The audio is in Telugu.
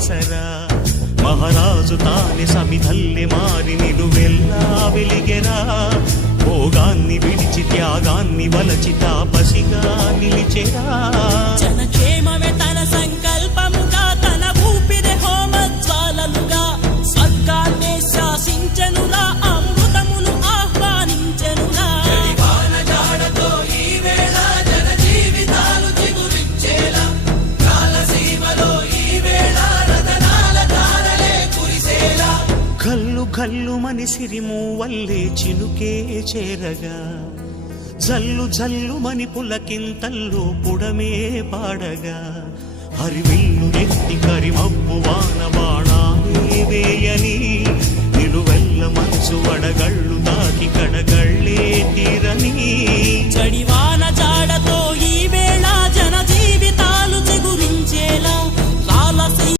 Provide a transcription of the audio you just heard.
ಆಸರ ಮಹಾರಾಜು ತಾನೆ ಸಮಿಧಲ್ಲೆ ಮಾರಿ ನಿಲುವೆಲ್ಲ వెలిగెరా భోగాన్ని విడిచి త్యాగాన్ని వలచి తాపసిగా నిలిచెరా జనక్షేమమే తన సంకల్పముగా తన ఊపిరి హోమజ్వాలలుగా స్వర్గాన్నే శాసించెనురా అమృతమును ఆహ్వానించెనురా జడివాన జాడతో ఈ వేళ జన జీవితాలు చిగురించేలా కాలసీమలో ఈ వేళ రతనాల ధారలే కురిసేలా కల్లు కల్లు మని సిరిమూవల్లే చినుకే చేరగా జల్లు జల్లు మని పులకింతల్లో పుడమే పాడగా హరివిల్లు ఎత్తి కరిమబ్బు